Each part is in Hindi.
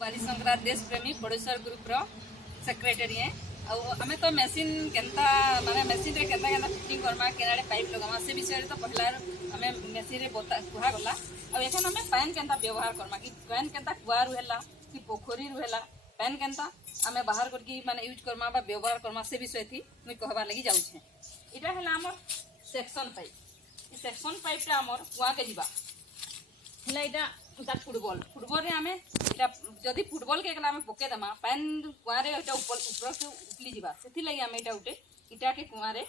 बाली संक्रांत देश प्रेमी प्रोड्यूसर ग्रुप रो सेक्रेटरी है आमे तो मशीन केनता माने मशीन रे केनता केनता फिटिंग करमा केनाडे पाइप लगामा से विषय रे तो पहला आमे मशीन रे बता कुहा गला अब एखन आमे पानी केनता व्यवहार करमा कि पानी केनता कुआ रुहेला कि पोखरी रुहेला पानी केनता आमे बाहर करके माने यूज करमा बा व्यवहार करमा से विषय थी मुई कहबा लगी जाउ छे। इटा हला हमर section pipe E section pipe रे हमर कुआ के जीवा हला इटा तार फुटबॉल फुटबॉल रे आमे इटा जदी फुटबॉल के एकला आमे पके दमा पान कुआ रे इटा ऊपर ऊपर से उतली जीवा सेथि लागि आमे इटा उठे इटा के कुआ रे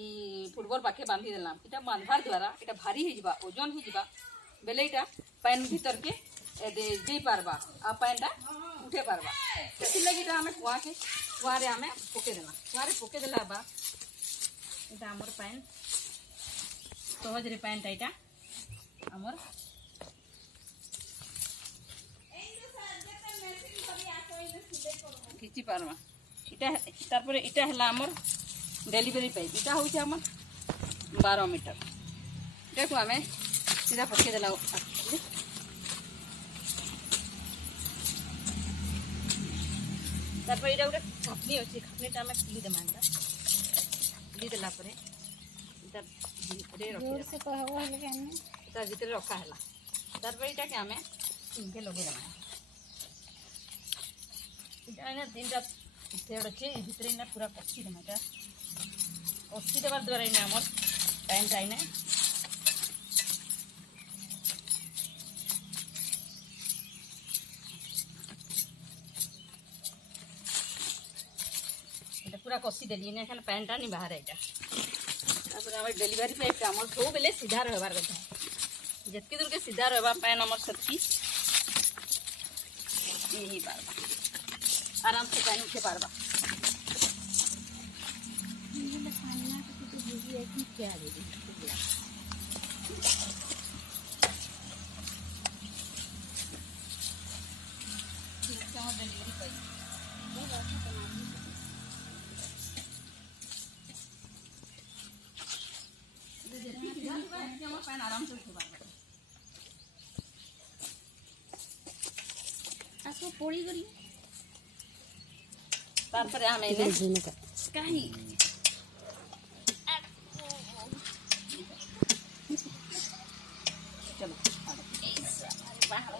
ई फुटबॉल पाके बांधी देलाम इटा बांधवार द्वारा इटा भारी हे जीवा ओजन हे जीवा बेले इटा पान भीतर के दे दे पारबा आ पानटा उठे पारबा सेथि लागि इटा आमे कुआ रे आमे पके देला कुआ रे पके देला बा इटा हमर पान सहज रे पानटा इटा हमर खिची पारमा इटा तारपरे इटा हला हमर डिलीवरी पाइप इटा होउछ हमर 12 मीटर इटा को हमें सीधा पके देला तारपर इटा उडे खपनी अछि खपनीटा हमें खुली देमांडा खुली देला परे इटा भीतरे रखि से कहवा हले के हमें इटा भीतरे रखा हला तारपर इटा के हमें इनके लगे देमा इटा तीनटा तेड़ अच्छे भीतर इना पूरा कच्ची देमा इटा कच्ची देवार द्वारा इना हमर टाइम टाइने इटा पूरा कच्ची देली इना खाली पैंटा नहीं बाहर इटा तापर हमर डिलीवरी पाइप हमर सब बेले सीधा रहबार कथा जतकी दूर के सीधा रहबा पैन हमर सबकी यही बार आराम से पानी उठे पारबा क्या आराम से उठे पारबा आसो पोड़ी करी तारपरे आमे इने काही चलो बाहर